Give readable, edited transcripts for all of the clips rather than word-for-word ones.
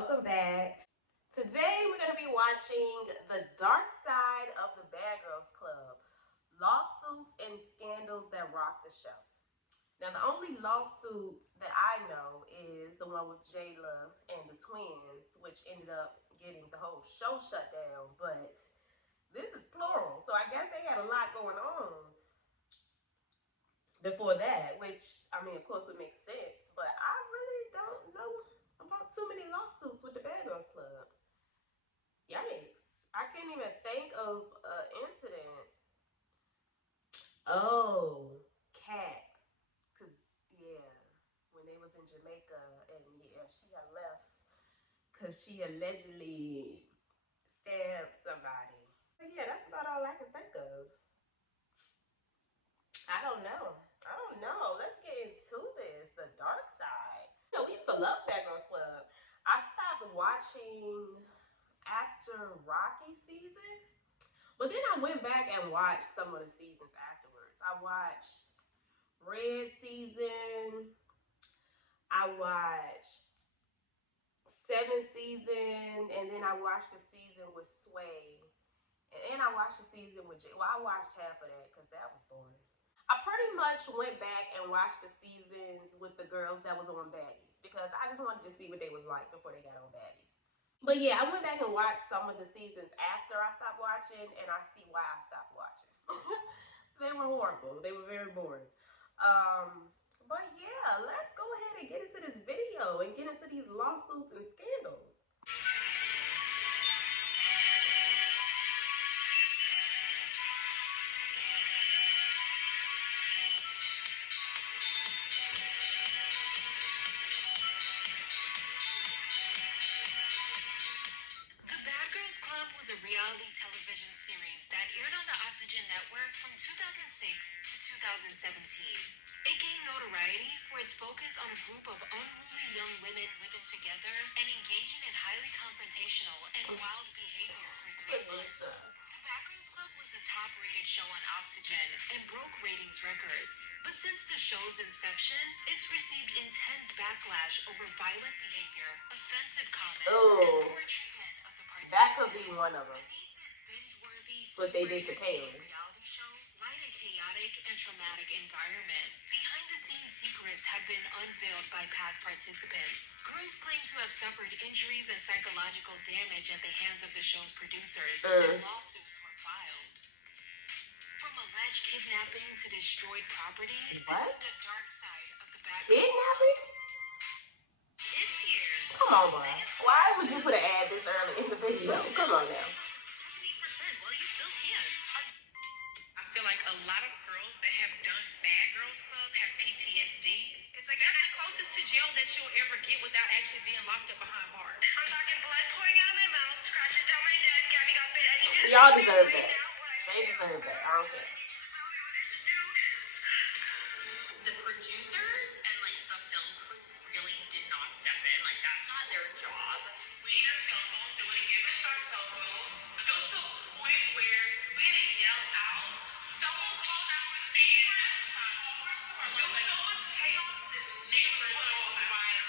welcome back. Today we're going to be watching The Dark Side of the Bad Girls Club, Lawsuits and Scandals That Rock the Show. Now, the only lawsuit that I know is the one with Jayla and the twins, which ended up getting the whole show shut down, but this is plural, so I guess they had a lot going on before that, which, I mean, of course, would make sense, but I really don't know about too many lawsuits with the Bad Girls Club. Yikes. I can't even think of an incident. Oh, Cat. Because, yeah, when they was in Jamaica, and yeah, she got left because she allegedly stabbed somebody. But yeah, that's about all I can think of. I don't know. Let's get into this. The dark side. You know, we used to love Bad Girls Club. I stopped watching after Rocky season, but then I went back and watched some of the seasons afterwards. I watched Red season. I watched 7th season, and then I watched the season with Sway, and I watched the season with Jay. Well, I watched half of that because that was boring. I pretty much went back and watched the seasons with the girls that was on Baddies because I just wanted to see what they was like before they got on Baddies. But yeah, I went back and watched some of the seasons after I stopped watching, and I see why I stopped watching. They were horrible. They were very boring. But yeah, let's go ahead and get into this video and get into these lawsuits and scandals. A reality television series that aired on the Oxygen Network from 2006 to 2017. It gained notoriety for its focus on a group of unruly young women living together and engaging in highly confrontational and wild behavior for 3 months. The Bad Girls Club was the top-rated show on Oxygen and broke ratings records. But since the show's inception, it's received intense backlash over violent behavior, offensive comments, and poor treatment of the participants. That could be one of them. What they did to Taylor. Reality show light a chaotic and traumatic environment. Behind-the-scenes secrets have been unveiled by past participants. Girls claim to have suffered injuries and psychological damage at the hands of the show's producers, and lawsuits were filed. From alleged kidnapping to destroyed property, this is the dark side of the Bad Girls Club. Kidnapping? It's here. Come on, boy. Why would you put an ad this early in the video? Come on now. 70%. Well, you still can. I feel like a lot of girls that have done Bad Girls Club have PTSD. It's like that's the closest to jail that you'll ever get without actually being locked up behind bars. I'm talking blood pouring out of my mouth, scratching down my neck, Gabby got bit. Y'all deserve that. They deserve that. I don't care. The producers and like the film crew really did not step in. Like that's not their job. We need our cell phones. They would give us our cell phone. But there was to a point where we had to yell out. Someone called out the neighbors. There was so much chaos. The neighbors were all fire.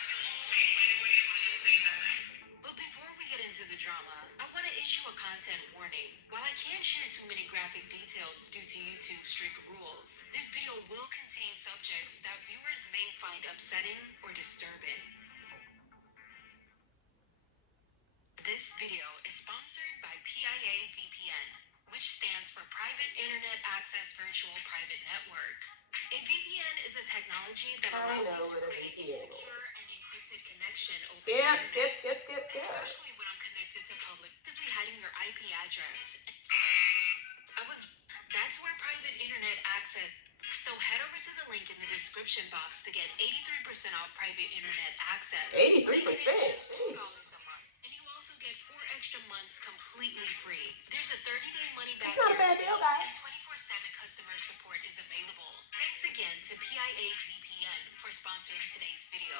We were able to just save that night. But before we get into the drama, I want to issue a content warning. While I can't share too many graphic details due to YouTube's strict rules, this video will contain subjects that viewers may find upsetting or disturbing. This video is sponsored by PIA VPN, which stands for Private Internet Access Virtual Private Network. A VPN is a technology that allows you to create a secure and encrypted connection over the internet. Especially when I'm connected to public, simply hiding your IP address. That's where private internet access. So head over to the link in the description box to get 83% off private internet access. 83%? Just $2 a month. And you also get 4 extra months completely free. There's a 30-day money-back guarantee, and 24/7 customer support is available. Thanks again to PIA VPN for sponsoring today's video.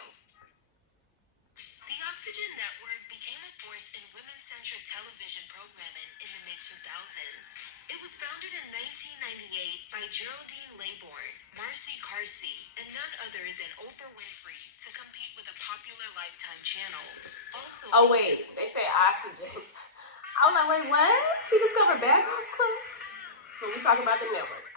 The Oxygen Network became a force in women-centric television programming in the 2000s. It was founded in 1998 by Geraldine Laybourne, Marcy Carsey, and none other than Oprah Winfrey to compete with a popular Lifetime channel. Also, oh wait, they say Oxygen. I was like, wait, what? She discovered Bad Girls Club? When we talk about the network.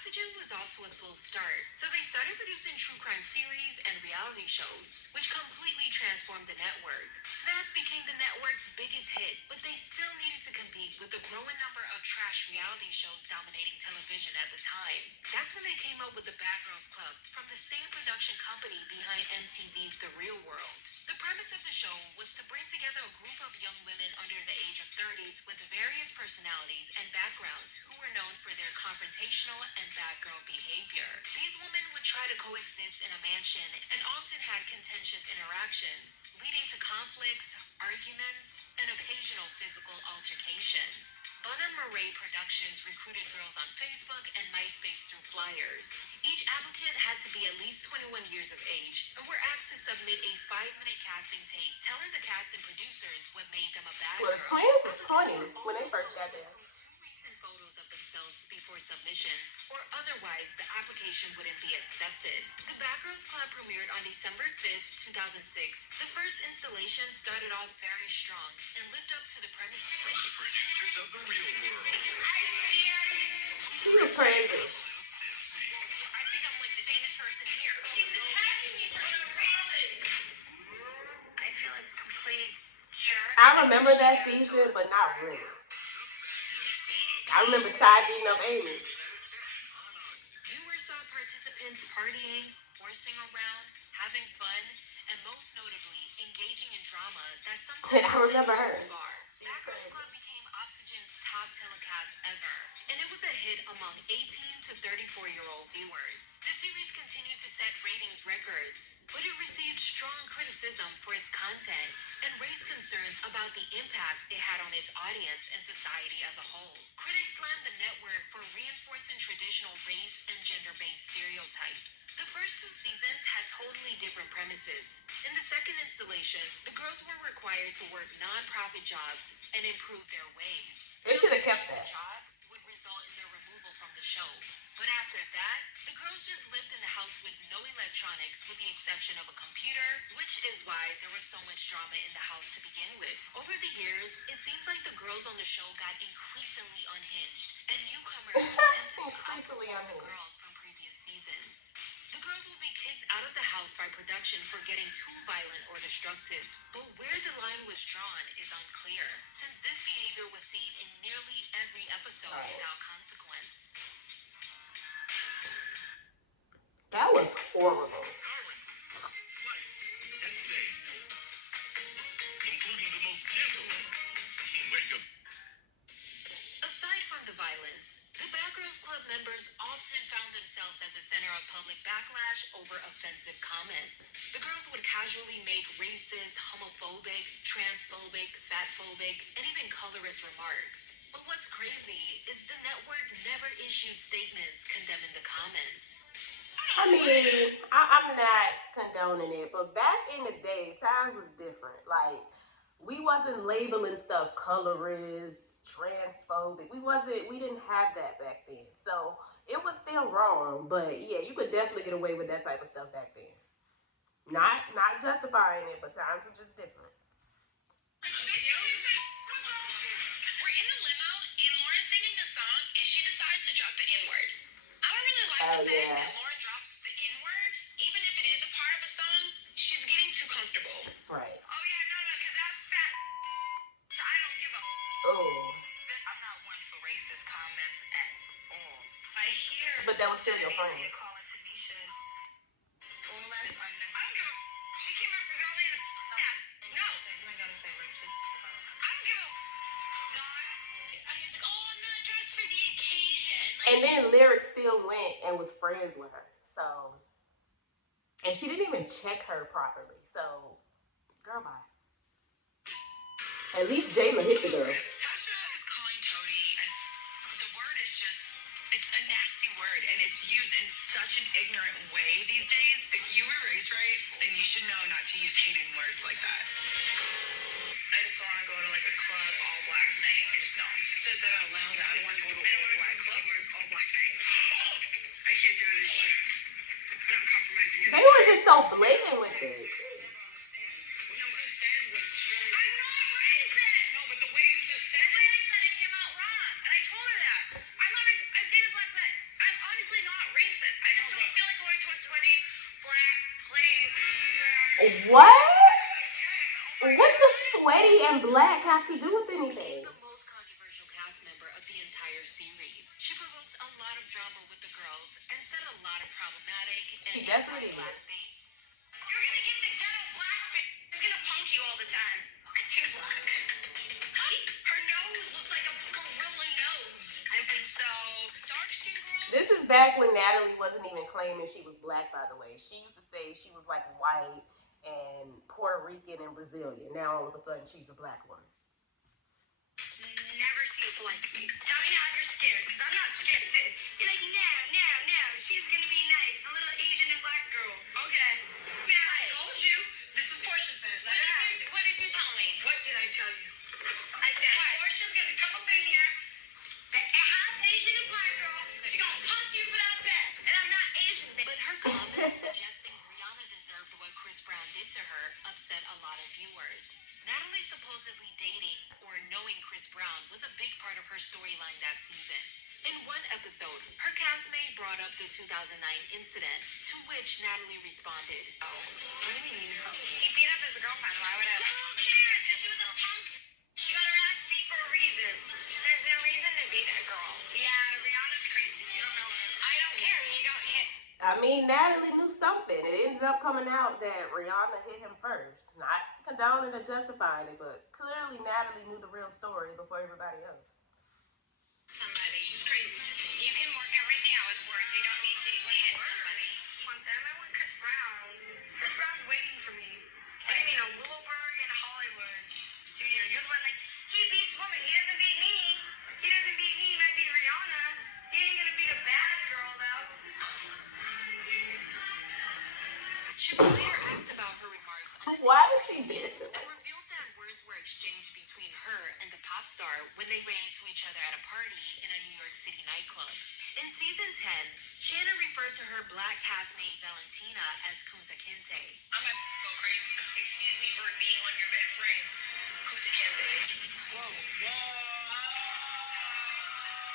Oxygen was off to a slow start, so they started producing true crime series and reality shows, which completely transformed the network. Snatch became the network's biggest hit, but they still needed to compete with the growing number of trash reality shows dominating television at the time. That's when they came up with the Bad Girls Club, from the same production company behind MTV's The Real World. The premise of the show was to bring together a group of young women under the age of 30 with various personalities and backgrounds who were known for their confrontational and bad girl behavior. These women would try to coexist in a mansion and often had contentious interactions, leading to conflicts, arguments, and occasional physical altercations. Bonham Murray Productions recruited girls on Facebook and MySpace through flyers. Each applicant had to be at least 21 years of age and were asked to submit a 5-minute casting tape telling the cast and producers what made them a bad girl. Well, the twins was 20 when they first got there. Photos of themselves before submissions, or otherwise the application wouldn't be accepted. The Bad Girls Club premiered on December 5th, 2006. The first installation started off very strong and lived up to the premise. From the producers of The Real World. She was crazy. I think I'm like the sanest person here. She's attacked me for no reason. I feel like a complete jerk. I remember that season, but not really. I remember Ty beating up Amy. Viewers saw participants partying, horsing around, having fun, and most notably, engaging in drama that sometimes I remember her. Bad Girls Club became Oxygen's top telecast ever, and it was a hit among 18 to 34-year-old viewers. The series continued to set ratings records, but it received strong criticism for its content and raised concerns about the impact it had on its audience and society as a whole. Critics slammed the network for reinforcing traditional race and gender-based stereotypes. The first 2 seasons had totally different premises. In the second installation, the girls were required to work non-profit jobs and improve their ways. They should have kept that. The job would result in their removal from the show. But after that, the girls just lived in the house with no electronics with the exception of a computer, which is why there was so much drama in the house to begin with. Over the years, it seems like the girls on the show got increasingly unhinged, and newcomers attempted to outperform the girls from previous seasons. The girls would be kicked out of the house by production for getting too violent or destructive, but where the line was drawn is unclear, since this behavior was seen in nearly every episode without consequence. That was horrible. Flights, and stays. Including the most gentle. Wake up. Aside from the violence, the Bad Girls Club members often found themselves at the center of public backlash over offensive comments. The girls would casually make racist, homophobic, transphobic, fatphobic, and even colorist remarks. But what's crazy is the network never issued statements condemning the comments. I mean, I'm not condoning it, but back in the day, times was different. Like, we wasn't labeling stuff colorist, transphobic. We didn't have that back then. So it was still wrong, but yeah, you could definitely get away with that type of stuff back then. Not justifying it, but times were just different. We're in the limo and Lauren's singing a song and she decides to drop the N-word. I don't really like the fact that Lauren drops the N-word, even if it is a part of a song. She's getting too comfortable. Right. Oh yeah, no, because that fat. So I don't give a. Oh. I'm not one for racist comments at all. I hear. But that was still your friend. Calling Tanisha. All that is unnecessary. She came up with only. No. I gotta say racist about. I don't give a. He's like, oh, I'm not dressed for the occasion. And then Lyric still went and was friends with her. So And she didn't even check her properly. So, girl, bye. At least Jayla hit the girl. Tasha is calling Tony, and the word is just, it's a nasty word, and it's used in such an ignorant way these days. If you were raised right, then you should know not to use hating words like that. I just don't want to go to like a club all black thing. I just don't. Said that out loud. I don't want to go to all black club where it's all black thing. I can't do it anymore. I'm not compromising it. They were just so blatant with it. What? What does sweaty and black have to do with anything? The most controversial cast member of the entire series. She provoked a lot of drama with the girls and said a lot of problematic She and definitely anti-black did. things. You're gonna get the ghetto black bitch. It's gonna punk you all the time. Too black. Her nose looks like a gorilla nose. And so dark skin girls. This is back when Natalie wasn't even claiming she was black, by the way. She used to say she was like white and Puerto Rican and Brazilian. Now all of a sudden she's a black woman. Never seem to like me. Tell me now you're scared, because I'm not scared. Sit. You're like, no, she's gonna be nice. A little Asian and black girl. Okay. Man, I told you. This is Portia's bed. What did you tell me? What did I tell you? I said, Portia's gonna come up in here, half Asian and black girl. She's gonna punk you for that bed. And I'm not Asian. But her comments suggesting Rihanna deserved what Chris Brown did to her upset a lot of viewers. Natalie supposedly dating or knowing Chris Brown was a big part of her storyline that season. In one episode, her castmate brought up the 2009 incident, to which Natalie responded. What do you mean? He beat up his girlfriend. Why would I? Who cares? Because she was a punk. She got her ass beat for a reason. There's no reason to beat a girl. Yeah, Rihanna's crazy. You don't know her. I don't care. You don't hit. I mean, Natalie knew something. It ended up coming out that Rihanna hit him first. Not condoning or justifying it, but clearly Natalie knew the real story before everybody else. Somebody. She's crazy. You can work everything out with words. You don't need to hit somebody. I want them. I want Chris Brown. Chris Brown's waiting for me. What do you mean, a Willowberg in Hollywood studio? You're the one like, he beats women. He doesn't beat me. He doesn't beat me. He might beat Rihanna. He ain't gonna beat a bad girl, though. She was later asked about her remarks on the Why did she do this? and revealed that words were exchanged between her and the pop star when they ran into each other at a party in a New York City nightclub. In season 10, Shannon referred to her black castmate Valentina as Kunta Kinte. I'm gonna go crazy. Excuse me for being on your bed frame. Kunta Kinte. Whoa.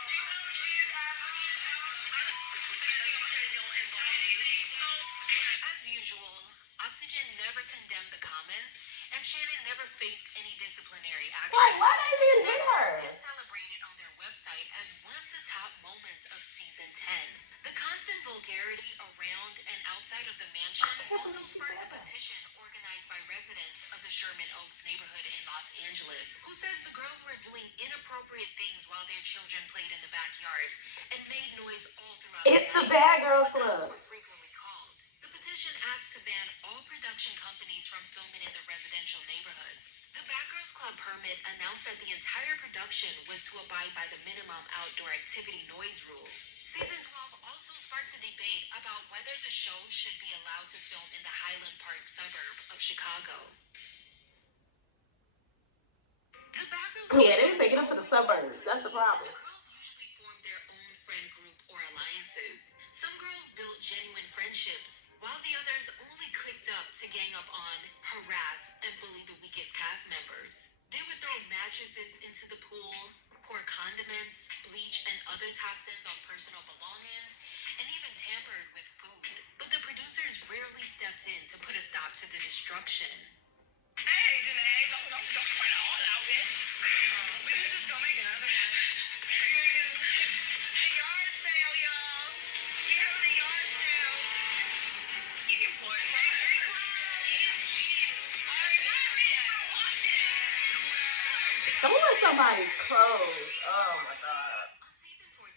You know she's African. Don't invite me. As usual, Oxygen never condemned the comments, and Shannon never faced any disciplinary action. Right, why they even hit her? Did celebrate it on their website as one of the top moments of season 10. The constant vulgarity around and outside of the mansion also sparked a petition organized by residents of the Sherman Oaks neighborhood in Los Angeles, who says the girls were doing inappropriate things while their children played in the backyard and made noise all throughout It's the night. Bad Girls The cops Club. were frequently called. The petition asks to ban all production companies from filming in the residential neighborhoods. The Bad Girls Club permit announced that the entire production was to abide by the minimum outdoor activity noise rule. Season 12 also sparked a debate about whether the show should be allowed to film in the Highland Park suburb of Chicago. The Bad Girls Yeah, they was taking them to the suburbs. That's the problem. The girls usually formed their own friend group or alliances. Some girls built genuine friendships, while the others only clicked up to gang up on, harass, and bully the weakest cast members. They would throw mattresses into the pool, pour condiments, bleach, and other toxins on personal belongings, and even tampered with food. But the producers rarely stepped in to put a stop to the destruction. Hey, Janae, don't put it all out, bitch. We were just gonna make another one. A yard sale, y'all. You have a yard sale. You can pour it. Jeez. Throwing somebody's clothes. Oh my god. On season 14,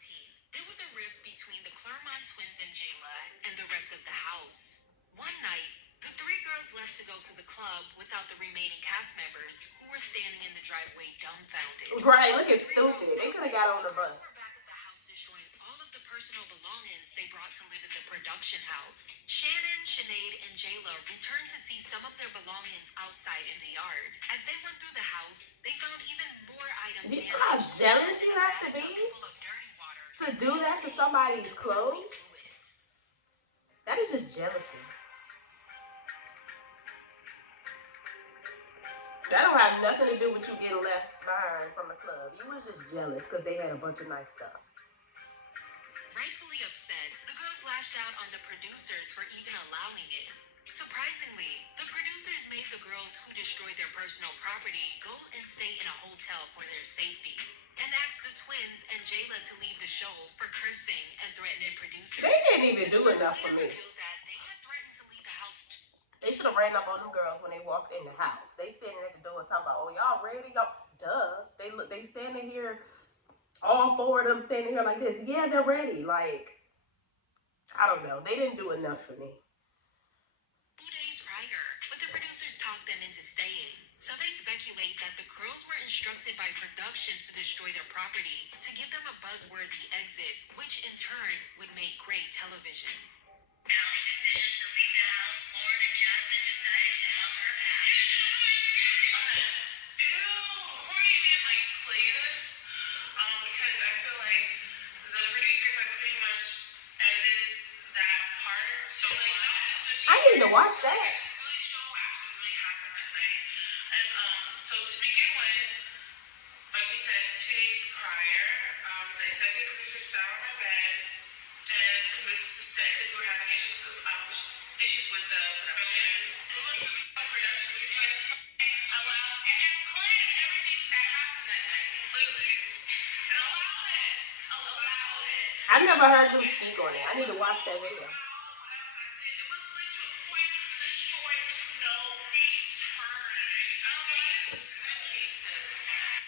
there was a rift between the Claremont twins and Jayla and the rest of the house. One night, the three girls left to go to the club without the remaining cast members, who were standing in the driveway dumbfounded. Right, look at stupid. They could have got on the bus. They were back at the house destroying all of the personal belongings they brought to live at the production house. Shannon, Sinead, and Jayla returned to see some of their belongings outside in the yard. As they went through the house, they found even more items. Do you know how jealous you have to be to do that to somebody's clothes? That is just jealousy. That don't have nothing to do with you getting left behind from the club. You was just jealous because they had a bunch of nice stuff. Rightfully upset, the girls lashed out on the producers for even allowing it. Surprisingly, the producers made the girls who destroyed their personal property go and stay in a hotel for their safety, and asked the twins and Jayla to leave the show for cursing and threatening producers. They didn't even do enough for me. That they had threatened to leave the house. They should have ran up on them girls when they walked in the house. They standing at the door talking about, oh, y'all ready? Go. Duh. They standing here, all four of them standing here like this. Yeah, they're ready. Like, I don't know. They didn't do enough for me. 2 days prior, but the producers talked them into staying. So they speculate that the girls were instructed by production to destroy their property to give them a buzzworthy exit, which in turn would make great television. Ellie's decision to leave the house, Lauren and Jasmine decided to help her back. Okay. Before you even play this, because I feel like the producers pretty much edited that part. So I need to watch that. Really show what actually really happened that night. And so to begin with, like we said, 2 days prior, the executive producer sat on my bed and convinced us to stay because we were having issues with the production. We were supposed to production because you guys allow and planned everything that happened that night, completely. And allow it. I never heard them speak on it. I need to watch that video. It was really to a point destroyed to no return.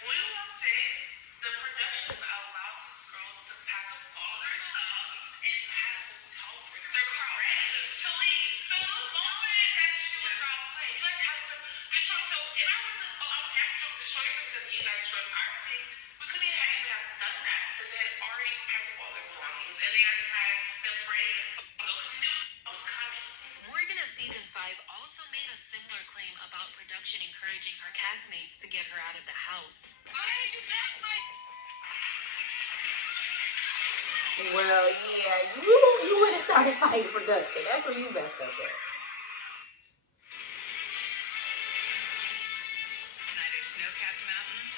When we walked in, the production allowed these girls to pack up all their stuff and had a hotel for their car ready to leave. So the moment that shit was not playing, you guys had to destroy. So if I would have to destroy yourself because you guys destroyed our things, we couldn't even have done that because they had already packed up all their belongings and they already had them ready to go because they knew what was coming. Morgan of season 5 also made a similar claim about production encouraging her castmates to get her out of the house. Well, yeah, you would have started fighting production. That's where you messed up at. Neither snow-capped mountains.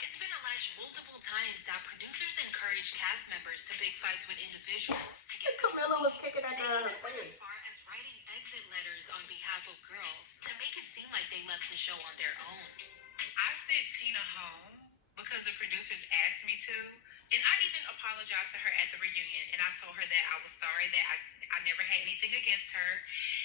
It's been alleged multiple times that producers encourage cast members to pick fights with individuals to get them to Camilla was leave. kicking her They girl in even the went as face. far as writing exit letters on behalf of girls to make it seem like they left the show on their own. I sent Tina home because the producers asked me to. And I even apologized to her at the reunion. And I told her that I was sorry that I never had anything against her.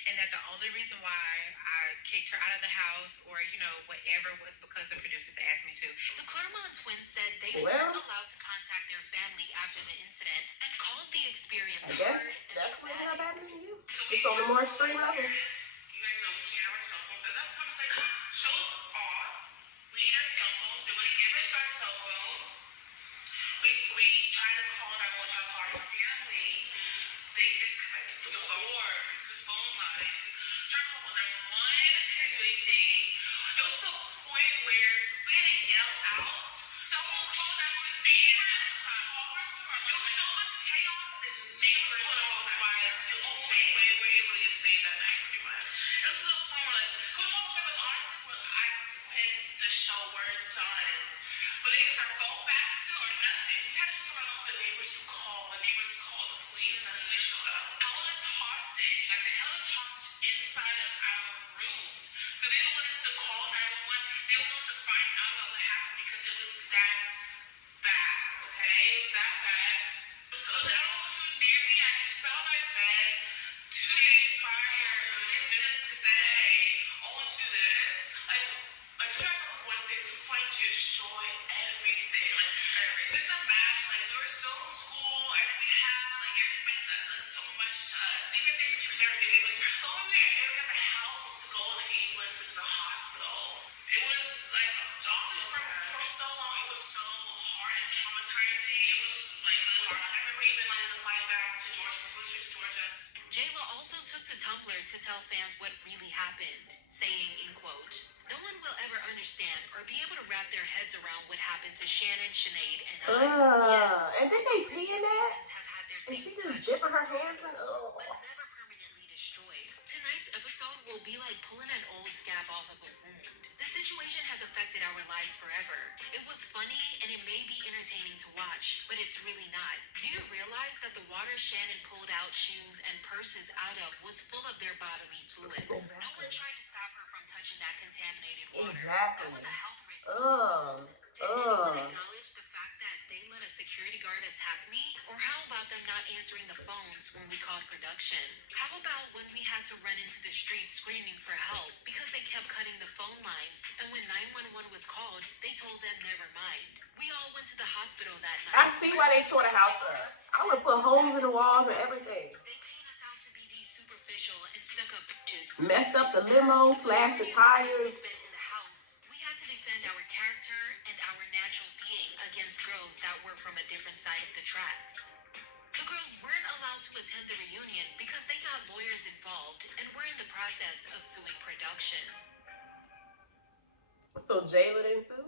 And that the only reason why I kicked her out of the house or, whatever was because the producers asked me to. The Claremont twins said they Well, weren't allowed to contact their family after the incident and called the experience I guess hard and that's what traumatic. happened to you. It's on the more extreme level. You guys know we can't have our cell phones. At that point, it's like, show's off. We need our cell phones. They wouldn't give us our cell phone. We tried to call 911, tried to call our family. They disconnected the cords, the phone line. Tried to call 911, couldn't do anything. It was to a point where we had to yell out. Someone called 911. Neighbors called. There was so much chaos that neighbors put all the fires. The only way we're able to get saved that night, pretty much. It was to the point where, it was all like, honestly, I quit the show, we're done. But they didn't our phone back still or nothing. We had to tell someone else, the neighbors to call. The neighbors called the police and then they showed up. I held us hostage. I said, held us hostage inside of our rooms. Because they didn't want us to call 911. They didn't want to find out about what happened because it was that bad, okay? It was that bad. So I don't want you near me. I just fell on my bed 2 days prior. Convinced us to say, I want to do this. Like, to myself was one thing. To point to destroy everything. Like, everything. This is a matter Tumblr to tell fans what really happened, saying, in quote, "No one will ever understand or be able to wrap their heads around what happened to Shannon, Sinead, and I. Yes, And then they pee in that? have had their And she things just touched, dipping her hands in. but never permanently destroyed. Tonight's episode will be like pulling an old scab off of a wound. The situation has affected our lives forever. It was funny and it may be entertaining to watch, but it's really not. Do you realize that the water Shannon pulled out shoes and purses out of was full of their bodily fluids? Exactly. No one tried to stop her from touching that contaminated water. Exactly. That was a health risk on its own. Did anyone acknowledge the fact that they let a security guard attack me? Or how about them not answering the phones when we called production? How about when we had to run into the street screaming for help because they kept cutting the phone lines, and when 911 was called, they told them never mind? We all went to the hospital that night. I see why they tore the house up. I would put holes in the walls and everything. They paint us out to be these superficial and stuck-up bitches. Messed up the limo, slashed the tires. We had to defend our character and our natural being against girls that were from a different side of the tracks. The girls weren't allowed to attend the reunion because they got lawyers involved and were in the process of suing production. So Jayla didn't sue?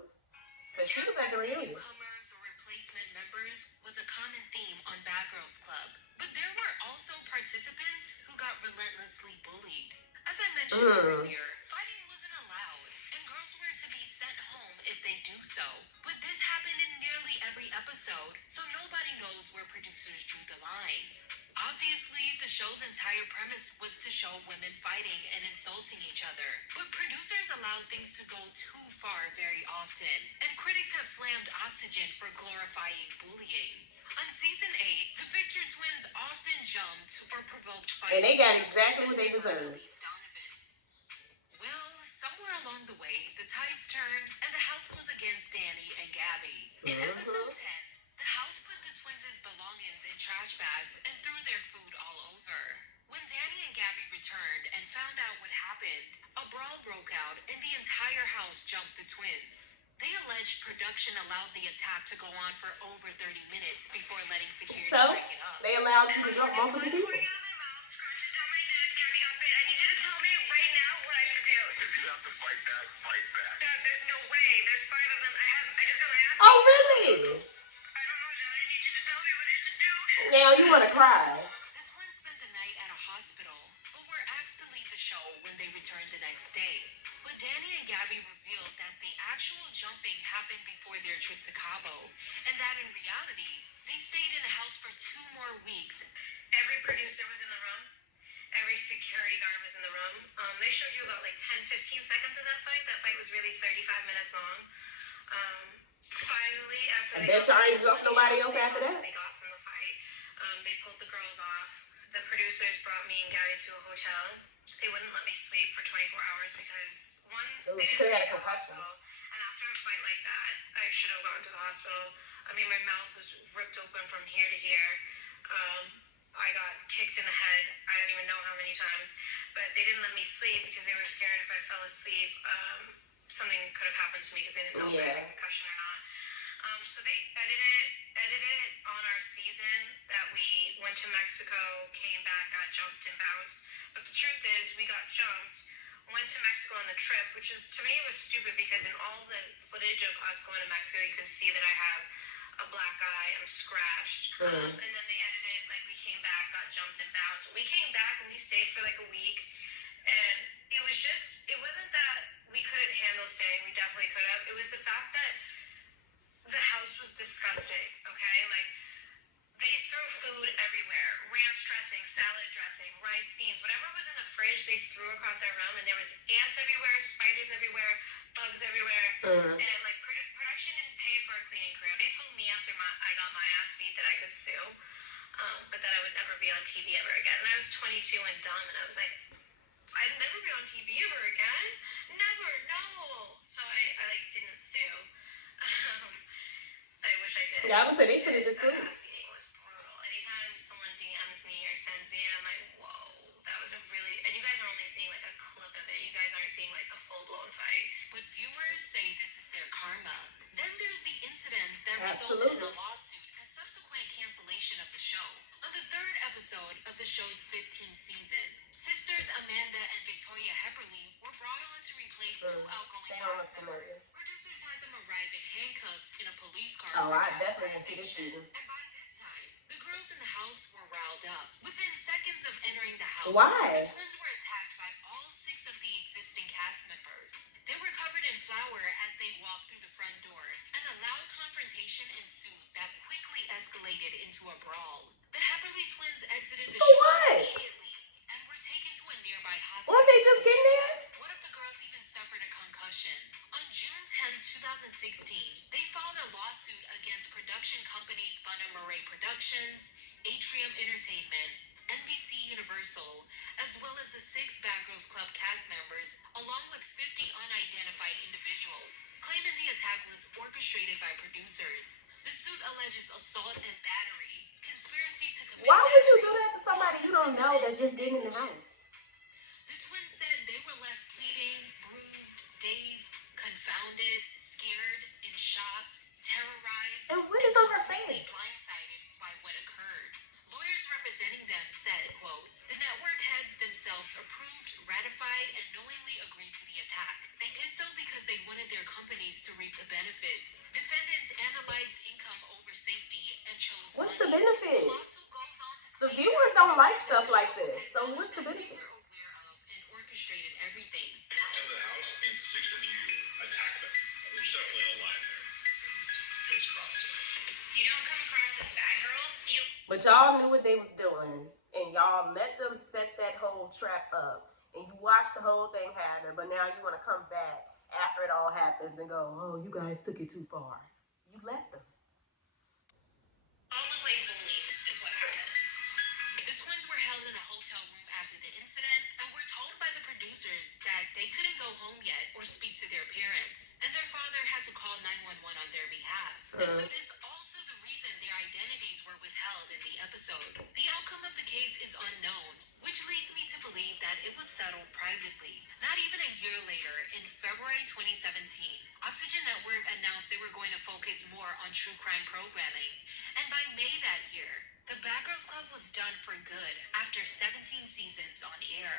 Because she was at the reunion. Newcomers or replacement members was a common theme on Bad Girls Club. But there were also participants who got relentlessly bullied. As I mentioned earlier, fighting wasn't allowed, and girls were to be sent home if they do so. But this happened in nearly every episode, so nobody knows where producers drew the line. Obviously, the show's entire premise was to show women fighting and insulting each other. But producers allowed things to go too far very often, and critics have slammed Oxygen for glorifying bullying. On season 8, the Victor twins often jumped or provoked fights. And they got exactly what they deserved. Well, somewhere along the way, the tides turned and the house was against Danny and Gabby. In episode 10, the house put the twins' belongings in trash bags and threw their food all over. When Danny and Gabby returned and found out what happened, a brawl broke out and the entire house jumped the twins. They alleged production allowed the attack to go on for over 30 minutes before letting security So, break it up. they allowed you to jump multiple people. Scratching down my neck, Gabby got bit. I need you to tell me right now what I should do. If you have to fight back, fight back. There's no way. There's 5 of them. I just got my ass. Oh, really? I don't know, Dad. I need you to tell me what I should do. Now you want to cry. The twins spent the night at a hospital, but were asked to leave the show when they returned the next day. But Danny and Gabby revealed that the actual jumping happened before their trip to Cabo, and that in reality, they stayed in the house for 2 more weeks. Every producer was in the room. Every security guard was in the room. They showed you about like 10-15 seconds of that fight. That fight was really 35 minutes long. Finally, after I bet y'all ain't jumped nobody else after that. They got from the fight. They pulled the girls off. The producers brought me and Gabby to a hotel. They wouldn't let me sleep for 24 hours because one, Ooh, they she didn't could have had take a me to the concussion. hospital. And after a fight like that, I should have gone to the hospital. I mean, my mouth was ripped open from here to here. I got kicked in the head. I don't even know how many times. But they didn't let me sleep because they were scared if I fell asleep, something could have happened to me because they didn't know if I had a concussion or not. So they edited on our season that we went to Mexico, came back, got jumped and bounced. But the truth is, we got jumped, went to Mexico on the trip, which is, to me, was stupid because in all the footage of us going to Mexico, you can see that I have a black eye, I'm scratched. And then they edited, like, we came back, got jumped and bounced. We came back and we stayed for like a week, and it was just, it wasn't that we couldn't handle staying, we definitely could have. It was the fact that the house was disgusting, okay? Like, they threw food everywhere. Ranch dressing, salad dressing, rice, beans, whatever was in the fridge, they threw across our room, and there was ants everywhere, spiders everywhere, bugs everywhere. And, like, production didn't pay for a cleaning crew. They told me after I got my ass beat that I could sue, but that I would never be on TV ever again. And I was 22 and dumb, and I was like, I'd never be on TV ever again. Never, no. So I like, didn't sue. I wish I did. Yeah, I would say they should have just That sued. ass beating was brutal. Anytime someone DMs me or sends me, I'm like, whoa, that was a really. And you guys are only seeing like a clip of it. You guys aren't seeing like the full blown fight. But viewers say this is their karma. Then there's the incident that resulted in a lawsuit and subsequent cancellation escalation of the show. On the third episode of the show's 15th season, sisters Amanda and Victoria Hepperly were brought on to replace two outgoing cast members. Producers had them arrive in handcuffs in a police car. Oh, I definitely didn't see this season. And by this time, the girls in the house were riled up. Within seconds of entering the house, Why? the twins were attacked by all 6 of the existing cast members. They were covered in flour as they walked through the front door, and a loud confrontation ensued that quickly escalated into a brawl. The Hepperly twins exited the show immediately and were taken to a nearby hospital. Weren't they just getting there? One of the girls even suffered a concussion. On June 10, 2016, they filed a lawsuit against production companies Bunna Murray Productions, Atrium Entertainment, NBC Universal, as well as the 6 Bad Girls Club cast members, along with 50 unidentified individuals, claiming the attack was orchestrated by producers. The suit alleges assault and battery, conspiracy to commit. Why would you do that to somebody you don't know that's just getting in the house? The twins said they were left bleeding, bruised, dazed, confounded, scared, in shock, terrorized, And what is on her face? blindsided by what occurred. Lawyers representing them said, quote, "The network heads themselves approved, ratified, and knowingly agreed to the attack. They did so because they wanted their companies to reap the benefits. Defendants analyzed income over safety and chose What's money." the benefit? The lawsuit goes on to The claim viewers that don't like producers stuff of the like show this. So acknowledged what's the that they benefit? were aware of and orchestrated everything. They walked into the house and 6 of you attacked them. There's definitely a line there. Fingers crossed tonight. You don't come across as bad girls. You But y'all knew what they was doing, and y'all let them set that whole trap up, and you watched the whole thing happen, but now you want to come back after it all happens and go, oh, you guys took it too far. You let them. all look like bullies, is what happens. The twins were held in a hotel room after the incident and were told by the producers that they couldn't go home yet or speak to their parents, and their father had to call 911 on their behalf. The suit is also the reason their identities were withheld in the episode. The outcome of the case is unknown, which leads me to believe that it was settled privately. Not even a year later, in February 2017, Oxygen Network announced they were going to focus more on true crime programming, and by May that year, the Bad Girls Club was done for good after 17 seasons on air.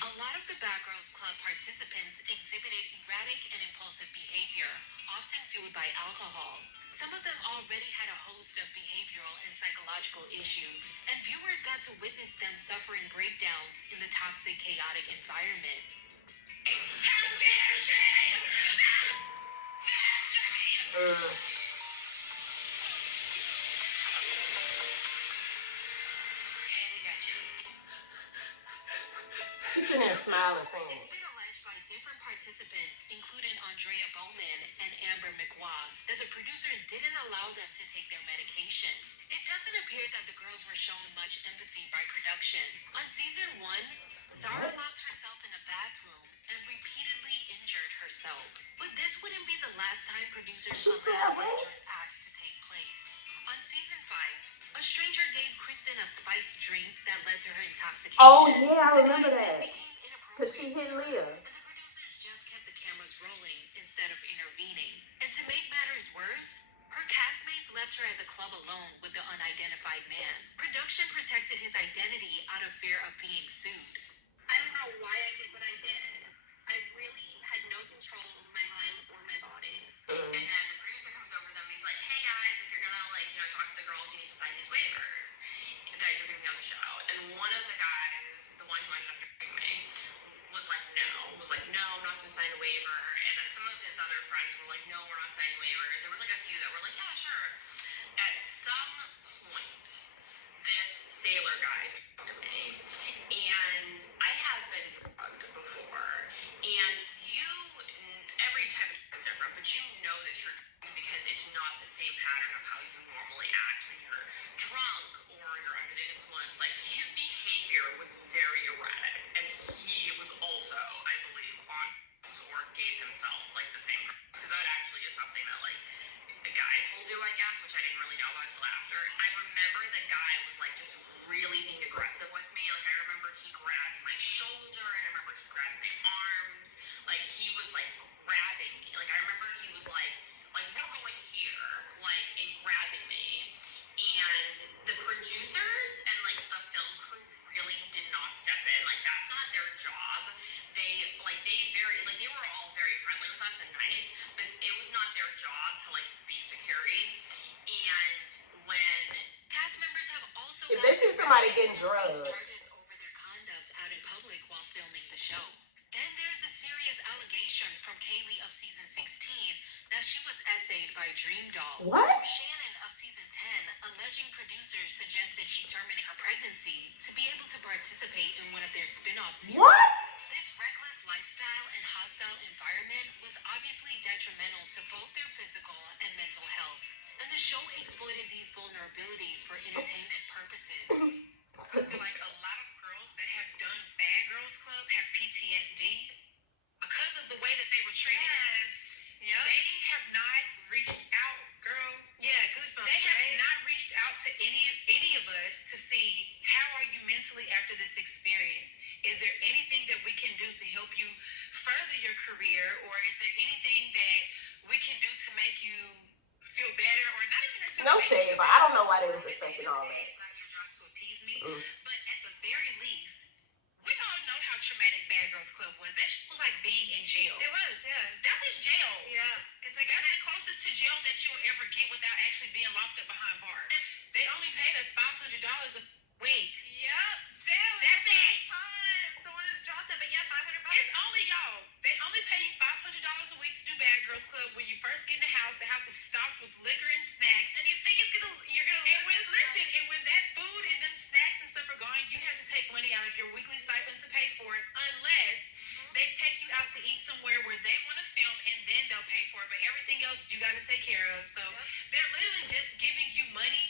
A lot of the Bad Girls Club participants exhibited erratic and impulsive behavior, often fueled by alcohol. Some of them already had a host of behavioral and psychological issues, and viewers got to witness them suffering breakdowns in the toxic, chaotic environment. How dare she! How dare she! Haley got you. She's sitting there smiling, saying, It's been alleged by different participants, including Andrea Bowman and Amber McWaugh, that the producers didn't allow them to take their medication. It doesn't appear that the girls were shown much empathy by production. On season 1, Zara locked herself in a bathroom and repeatedly injured herself. But this wouldn't be the last time producers She said allowed what? dangerous acts to take place. On season 5, a stranger gave Kristen a spiked drink that led to her intoxication. oh, yeah, I The remember guy then that. became inappropriate Because she hit Leah. and the producers just kept the cameras rolling instead of intervening. And to make matters worse, her castmates left her at the club alone with the unidentified man. Production protected his identity out of fear of being sued. I don't know why I did what I did. I really had no control over my mind or my body. And then the producer comes over to them and he's like, "Hey guys, if you're gonna talk to the girls, you need to sign these waivers that you're gonna be on the show." And one of the guys, the one who ended up drinking me, was like, no, I'm not gonna sign a waiver. And then some of his other friends were like, no, we're not signing waivers. There was like a few that were like, yeah, sure. At some point, this sailor guy talked to me, and I have been drugged before, and every type of drug is different, but you know that you're drugged because it's not the same pattern of how you normally act when you're drunk or you're under the influence. Like, his behavior was very erratic, and he was also, I believe, on or gave himself like the same, because that actually is something that like the guys will do, I guess, which I didn't really know about until after. I remember the guy was like just really being aggressive with me. Like, I remember he grabbed my shoulder, and I remember he grabbed my arms. Like, he was like grabbing me. Like, I remember he was like we're going here, like, and of getting drugged. Charges over their conduct out in public while filming the show. Then there's the serious allegation from Kaylee of season 16 that she was essayed by Dream Doll. What? Shannon of season 10 alleging producers suggested she terminate her pregnancy to be able to participate in one of their spin-off series. What? This reckless lifestyle and hostile environment was obviously detrimental to both their physical and mental health, and the show exploited these vulnerabilities for entertainment purposes. I feel like a lot of girls that have done Bad Girls Club have PTSD because of the way that they were treated. Yes. Yep. They have not reached out, girl. Yeah, goosebumps. They have not reached out to any of us to see how are you mentally after this experience. Is there anything that we can do to help you further your career, or is there anything that we can do to make you feel better, or not even necessarily? No shade, but I don't know why they was expecting all that. It's not your job to appease me, but at the very least, we all know how traumatic Bad Girls Club was. That shit was like being in jail. It was, yeah. That was jail. Yeah. It's like that's the closest to jail that you'll ever get without actually being locked up behind bars. They only paid us $500 a week. Yep. Jail. That's it. Time. Someone has dropped it, but yeah, $500. It's only y'all. They only pay you $500 a week to do Bad Girls Club. When you first get in the house is stocked with liquor and snacks, and you think you're gonna. And when that food and then snacks and stuff are gone, you have to take money out of your weekly stipend to pay for it, unless they take you out to eat somewhere where they want to film, and then they'll pay for it. But everything else you got to take care of. So they're literally just giving you money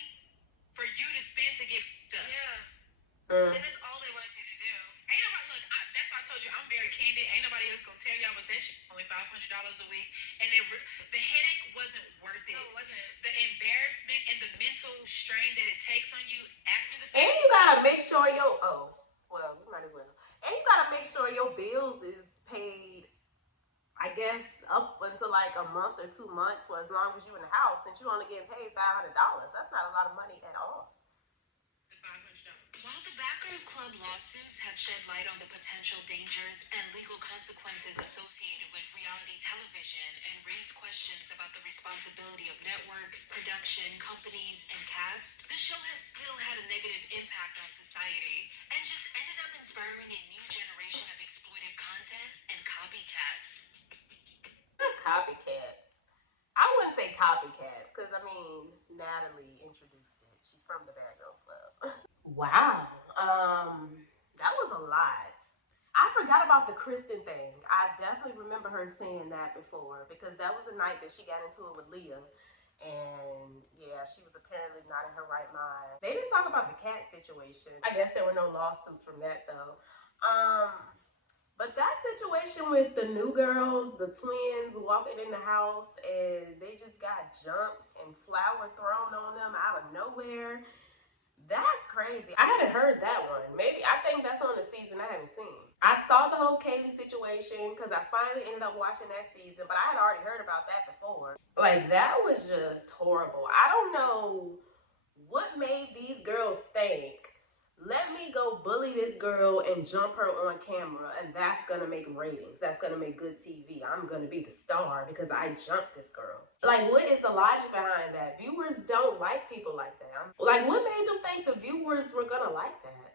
for you to spend to get f***ed up. Yeah. And that's all they want you to do. Ain't nobody, look, that's why I told you I'm very candid. Ain't nobody else gonna tell y'all, but that shit only $500 a week, and the headache wasn't worth it. No, it wasn't. The embarrassment and the mental strain that it takes on you after the fact. And you gotta make sure you might as well. And you gotta make sure your bills is paid, I guess, up until like a month or 2 months for as long as you in the house, since you only getting paid $500. That's not a lot of money at all. While the Bad Girls Club lawsuits have shed light on the potential dangers and legal consequences associated with reality television and raised questions about the responsibility of networks, production, companies, and cast, the show has still had a negative impact on society and just ended up inspiring a new generation of exploitive content and copycats. Copycats. I wouldn't say copycats, because I mean, Natalie introduced it. She's from the Bad Girls Club. Wow. That was a lot. I forgot about the Kristen thing. I definitely remember her saying that before, because that was the night that she got into it with Leah. And yeah, she was apparently not in her right mind. They didn't talk about the cat situation. I guess there were no lawsuits from that though. But that situation with the new girls, the twins walking in the house and they just got jumped and flour thrown on them out of nowhere. That's crazy. I haven't heard that one. Maybe, I think that's on the season I haven't seen. I saw the whole Kaylee situation because I finally ended up watching that season, but I had already heard about that before. Like, that was just horrible. I don't know what made these girls think, let me go bully this girl and jump her on camera, and that's gonna make ratings. That's gonna make good TV. I'm gonna be the star because I jumped this girl. Like, what is the logic behind that? Viewers don't like people like that. Like, what made them think the viewers were gonna like that?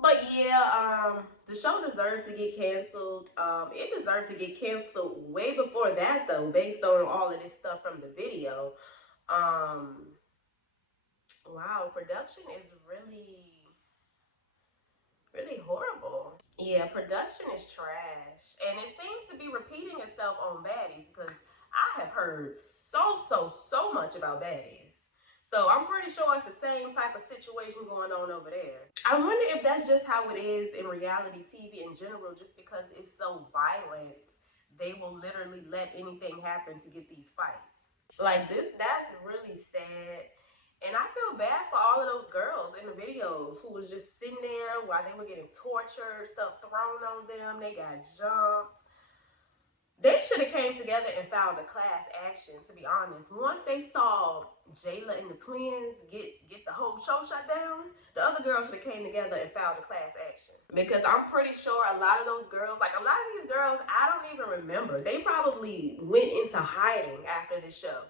But yeah, the show deserved to get canceled. It deserved to get canceled way before that though, based on all of this stuff from the video. Wow, production is really horrible. Yeah, production is trash. And it seems to be repeating itself on Baddies, because I have heard so much about Baddies. So I'm pretty sure it's the same type of situation going on over there. I wonder if that's just how it is in reality TV in general, just because it's so violent, they will literally let anything happen to get these fights. Like that's really sad. And I feel bad for all of those girls in the videos who was just sitting there while they were getting tortured, stuff thrown on them, they got jumped. They should have came together and filed a class action, to be honest. Once they saw Jayla and the twins get the whole show shut down, the other girls should have came together and filed a class action. Because I'm pretty sure a lot of those girls, like a lot of these girls, I don't even remember. They probably went into hiding after this show.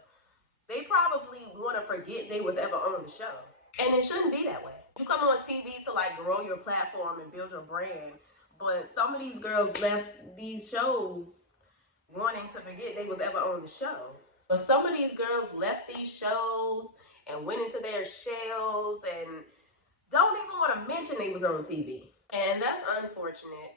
They probably want to forget they was ever on the show. And it shouldn't be that way. You come on TV to like grow your platform and build your brand, but some of these girls left these shows wanting to forget they was ever on the show. But some of these girls left these shows and went into their shells and don't even want to mention they was on TV. And that's unfortunate.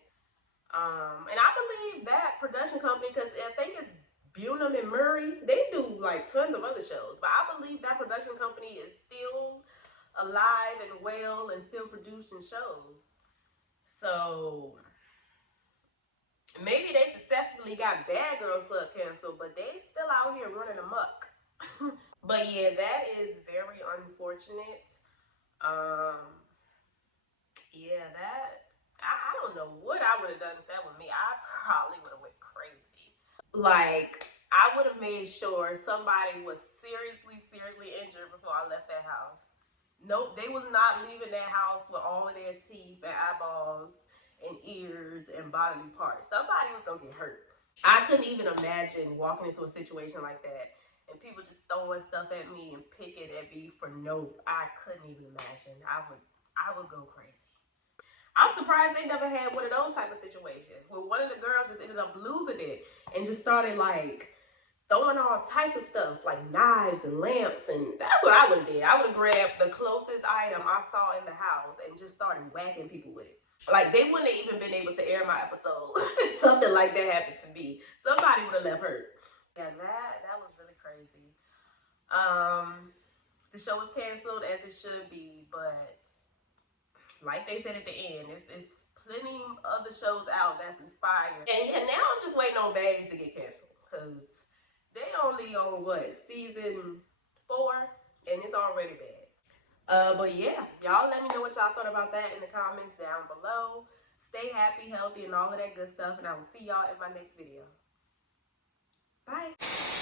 And I believe that production company, because I think it's Bunham and Murray, they do like tons of other shows, but I believe that production company is still alive and well and still producing shows. So maybe they successfully got Bad Girls Club canceled, but they still out here running amok. But yeah, that is very unfortunate. Yeah, that I don't know what I would have done if that was me. I probably would have went crazy. Like I would have made sure somebody was seriously injured before I left that house. Nope, they was not leaving that house with all of their teeth and eyeballs and ears and bodily parts. Somebody was gonna get hurt. I couldn't even imagine walking into a situation like that and people just throwing stuff at me and picking at me for no. I couldn't even imagine. I would go crazy. I'm surprised they never had one of those type of situations where one of the girls just ended up losing it and just started like throwing all types of stuff like knives and lamps, and that's what I would have did. I would have grabbed the closest item I saw in the house and just started whacking people with it. Like they wouldn't have even been able to air my episode if something like that happened to me. Somebody would have left hurt. Yeah, that was really crazy. The show was canceled as it should be, but like they said at the end, it's plenty other shows out that's inspired. And yeah, now I'm just waiting on Baddies to get canceled because they only on what, season 4, and it's already bad. But yeah, y'all let me know what y'all thought about that in the comments down below. Stay happy, healthy, and all of that good stuff, and I will see y'all in my next video. Bye.